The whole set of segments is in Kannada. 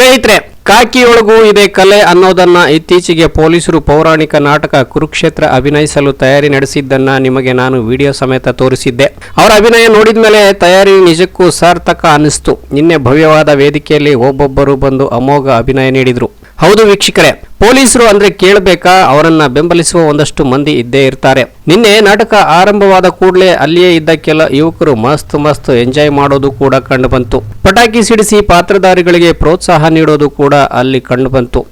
ಸ್ನೇಹಿತರೆ, ಕಾಕಿಯೊಳಗೂ ಇದೆ ಕಲೆ ಅನ್ನೋದನ್ನ ಇತ್ತೀಚೆಗೆ ಪೊಲೀಸರು ಪೌರಾಣಿಕ ನಾಟಕ ಕುರುಕ್ಷೇತ್ರ ಅಭಿನಯಿಸಲು ತಯಾರಿ ನಡೆಸಿದ್ದನ್ನ ನಿಮಗೆ ನಾನು ವಿಡಿಯೋ ಸಮೇತ ತೋರಿಸಿದ್ದೆ. ಅವರ ಅಭಿನಯ ನೋಡಿದ ಮೇಲೆ ತಯಾರಿ ನಿಜಕ್ಕೂ ಸಾರ್ಥಕ ಅನ್ನಿಸ್ತು. ನಿನ್ನೆ ಭವ್ಯವಾದ ವೇದಿಕೆಯಲ್ಲಿ ಒಬ್ಬೊಬ್ಬರು ಬಂದು ಅಮೋಘ ಅಭಿನಯ ನೀಡಿದ್ರು. ಹೌದು ವೀಕ್ಷಕರೇ, ಪೊಲೀಸರು ಅಂದ್ರೆ ಕೇಳಬೇಕಾ, ಅವರನ್ನ ಬೆಂಬಲಿಸುವ ಒಂದಷ್ಟು ಮಂದಿ ಇದ್ದೇ ಇರ್ತಾರೆ. ನಿನ್ನೆ ನಾಟಕ ಆರಂಭವಾದ ಕೂಡಲೇ ಅಲ್ಲಿಯೇ ಇದ್ದ ಕೆಲ ಯುವಕರು ಮಸ್ತ್ ಎಂಜಾಯ್ ಮಾಡೋದು ಕೂಡ ಕಂಡುಬಂತು. ಪಟಾಕಿ ಸಿಡಿಸಿ ಪಾತ್ರಧಾರಿಗಳಿಗೆ ಪ್ರೋತ್ಸಾಹ ನೀಡೋದು ಕೂಡ ಅಲ್ಲಿ ಕಂಡುಬಂತು.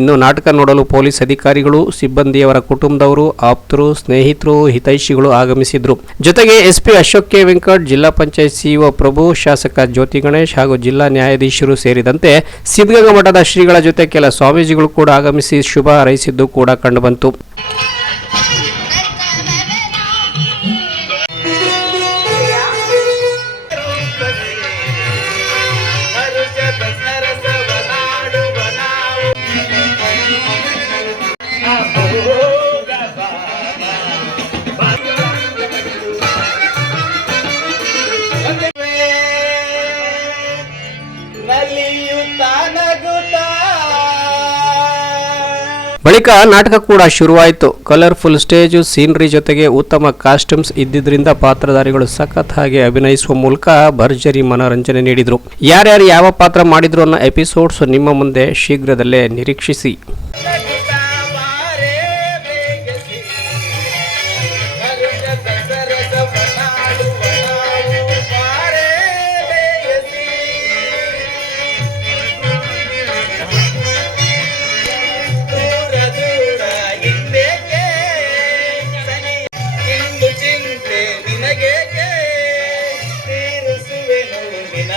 ಇನ್ನು ನಾಟಕ ನೋಡಲು ಪೊಲೀಸ್ ಅಧಿಕಾರಿಗಳು, ಸಿಬ್ಬಂದಿಯವರ ಕುಟುಂಬದವರು, ಆಪ್ತರು, ಸ್ನೇಹಿತರು, ಹಿತೈಷಿಗಳು ಆಗಮಿಸಿದ್ರು. ಜೊತೆಗೆ ಎಸ್ಪಿ ಅಶೋಕ್ ಕೆ ವೆಂಕಟ್, ಜಿಲ್ಲಾ ಪಂಚಾಯತ್ ಸಿಇಒ ಪ್ರಭು, ಶಾಸಕ ಜ್ಯೋತಿ ಗಣೇಶ್ ಹಾಗೂ ಜಿಲ್ಲಾ ನ್ಯಾಯಾಧೀಶರು ಸೇರಿದಂತೆ ಸಿದ್ಧಗಂಗಾ ಮಠದ ಶ್ರೀಗಳ ಜೊತೆ ಕೆಲ ಸ್ವಾಮೀಜಿಗಳು ಕೂಡ ಆಗಮಿಸಿ ಶುಭ ಹಾರೈಸಿದ್ದು ಕೂಡ ಕಂಡುಬಂತು. ಬಳಿಕ ನಾಟಕ ಕೂಡ ಶುರುವಾಯಿತು. ಕಲರ್ಫುಲ್ ಸ್ಟೇಜ್, ಸೀನರಿ ಜೊತೆಗೆ ಉತ್ತಮ ಕಾಸ್ಟ್ಯೂಮ್ಸ್ ಇದ್ದಿದ್ರಿಂದ ಪಾತ್ರಧಾರಿಗಳು ಸಖತ್ ಹಾಗೆ ಅಭಿನಯಿಸುವ ಮೂಲಕ ಭರ್ಜರಿ ಮನೋರಂಜನೆ ನೀಡಿದ್ರು. ಯಾರ್ಯಾರು ಯಾವ ಪಾತ್ರ ಮಾಡಿದ್ರು ಅನ್ನೋ ಎಪಿಸೋಡ್ಸ್ ನಿಮ್ಮ ಮುಂದೆ ಶೀಘ್ರದಲ್ಲೇ ನಿರೀಕ್ಷಿಸಿ.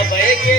ಬಯಕೆ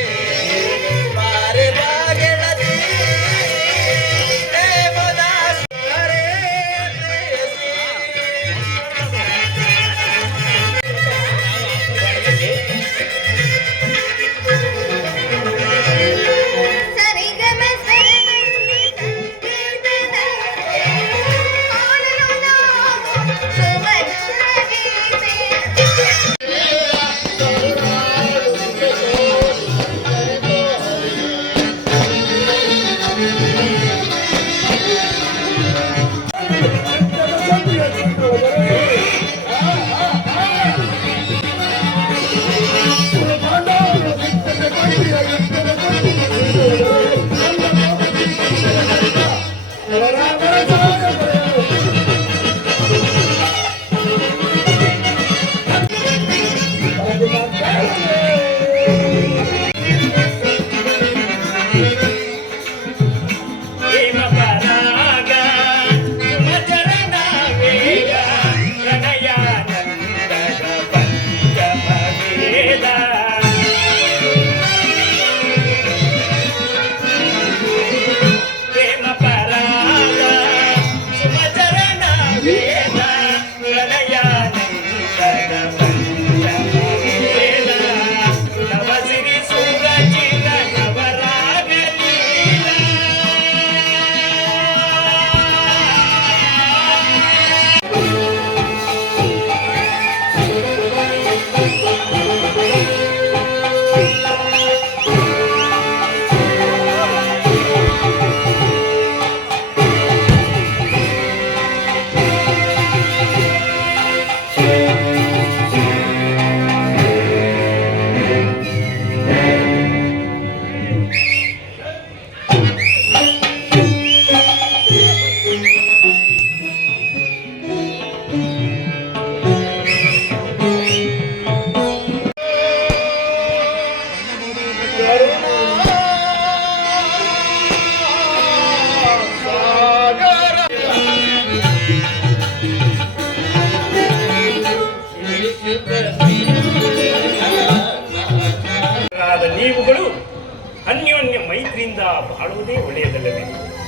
ಆಳುವುದೇ ಒಳ್ಳೆಯದಲ್ಲವೇ?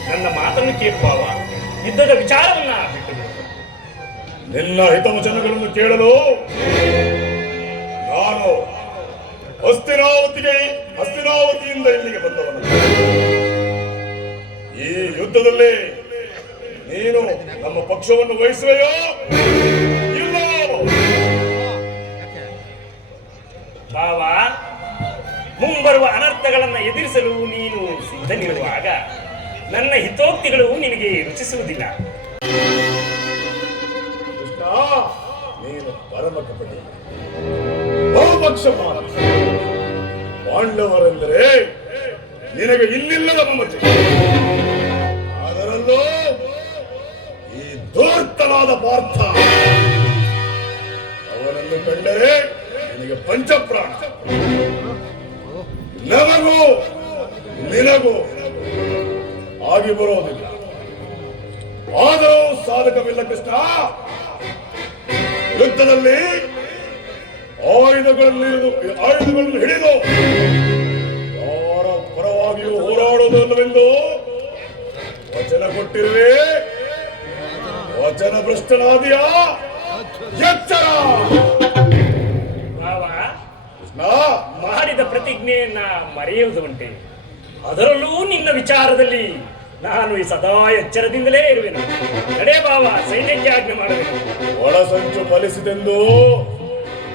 ನನ್ನ ಮಾತನ್ನು ಕೇಳು ಭಾವ, ಯುದ್ಧದ ವಿಚಾರವನ್ನ ಬಿಟ್ಟು ಬಿಡು. ನಿನ್ನ ಹಿತವಚನಗಳನ್ನು ಕೇಳಲು ನಾನು ಹಸ್ತಿನಾವತಿಯಿಂದ ಇಲ್ಲಿಗೆ ಬಂದವನು. ಈ ಯುದ್ಧದಲ್ಲಿ ನೀನು ನಮ್ಮ ಪಕ್ಷವನ್ನು ವಹಿಸುವೆಯೋ ಇಲ್ಲೋ? ಭಾವ, ಮುಂಬರುವ ಅನರ್ಥಗಳನ್ನು ಎದುರಿಸಲು ನೀನು ಸಿದ್ಧನಿರುವಾಗ ನನ್ನ ಹಿತೋಕ್ತಿಗಳು ನಿನಗೆ ರುಚಿಸುವುದಿಲ್ಲ. ಕೃಷ್ಣ, ನೀನು ಪರಮ ಕಪಟಿ, ಬಹುಪಕ್ಷ ಪಾಂಡವರೆಂದರೆ ನಿನಗೆ ಇಲ್ಲಿಲ್ಲದ ಮಮತೆ. ಅದರಲ್ಲೂ ಈ ಧೂರ್ತನಾದ ಪಾರ್ಥ, ಅವನನ್ನು ಕಂಡರೆ ನಿನಗೆ ಪಂಚಪ್ರಾಣ. ನಮಗೂ ನಿನಗೂ ಆಗಿ ಬರೋದಿಲ್ಲ. ಆದರೂ ಸಾಧಕವಿಲ್ಲ ಕೃಷ್ಣ. ಯುದ್ಧದಲ್ಲಿ ಆಯುಧಗಳನ್ನು ಹಿಡಿದು ಯಾರ ಪರವಾಗಿಯೂ ಹೋರಾಡುವುದಲ್ಲವೆಂದು ವಚನ ಕೊಟ್ಟಿರುವೆ. ವಚನ ಭ್ರಷ್ಟನಾದಿಯಾ? ಎಚ್ಚರ! ಮಾಡಿದ ಪ್ರತಿಜ್ಞೆಯನ್ನ ಮರೆಯುವುದು ಉಂಟೆ. ಅದರಲ್ಲೂ ನಿನ್ನ ವಿಚಾರದಲ್ಲಿ ನಾನು ಈ ಸದಾ ಎಚ್ಚರದಿಂದಲೇ ಇರುವೆನು. ನಡೆ ಭಾವ, ಸೈನ್ಯಕ್ಕೆ ಆಜ್ಞೆ ಮಾಡಬೇಕು. ಒಳಸಂಚು ಫಲಿಸಿದೆಂದು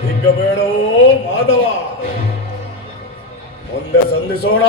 ಹಿಗ್ಗಬೇಡವೋ ಮಾಧವ. ಮುಂದೆ ಸಂಧಿಸೋಣ.